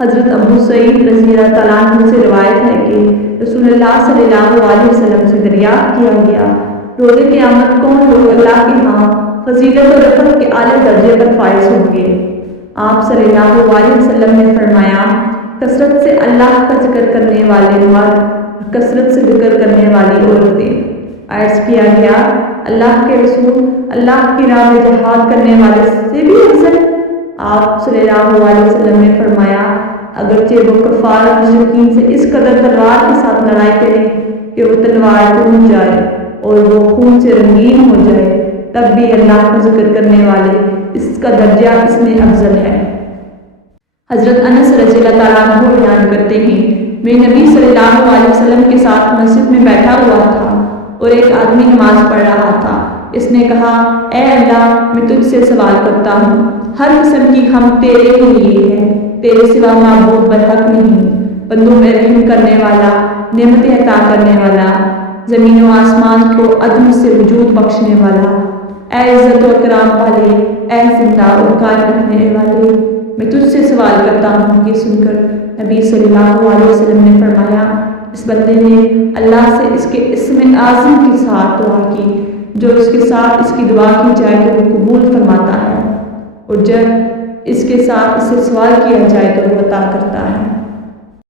حضرت ابو سعید رضی اللہ تعالیٰ عنہ سے روایت ہے کہ رسول اللہ صلی اللہ علیہ وسلم سے دریافت کیا گیا، روز قیامت کون لوگ اللہ کے ہاں فضیلت و رفعت کے اعلیٰ درجے پر فائز ہوں گے؟ آپ صلی اللہ علیہ وسلم نے فرمایا، کثرت سے اللہ کا ذکر کرنے والے مرد اور کثرت سے ذکر کرنے والی عورتیں۔ عرض کیا گیا، اللہ کے رسول، اللہ کی راہ میں جہاد کرنے والے سے بھی افضل؟ آپ صلی اللہ علیہ وسلم نے فرمایا، اگرچہ وہ کفار مشرکین سے اس قدر تلوار کے ساتھ لڑائی کرے کہ وہ تلوار ٹوٹ جائے اور وہ خون سے رنگین ہو جائے، تب بھی اللہ کا ذکر کرنے والے اس کا درجہ اس میں افضل ہے۔ حضرت انس رضی اللہ تعالیٰ عنہ بیان کرتے ہیں، میں نبی صلی اللہ علیہ وسلم کے ساتھ مسجد میں بیٹھا ہوا تھا اور ایک آدمی نماز پڑھ رہا تھا۔ اس نے کہا، اے اللہ، میں تجھ سے سوال کرتا ہوں، ہر قسم کی حمد تیرے ہی لیے ہے، تیرے سوا معبود برحق نہیں، بندوں میں رحم کرنے والا، نعمتیں عطا کرنے والا، زمین و آسمان کو عدم سے وجود بخشنے والا، اے عزت و اکرام والے، اے زندہ اور قائم رکھنے والے، میں تجھ سے سوال کرتا ہوں۔ یہ سن کر نبی صلی اللہ علیہ وسلم نے فرمایا، اس بندے نے اللہ سے اس کے اسم اعظم کے ساتھ دعا کی، جو اس کے ساتھ اس کی دعا کی جائے تو وہ قبول فرماتا ہے، اور جب اس کے ساتھ اس سے سوال کیا جائے تو وہ عطا کرتا ہے۔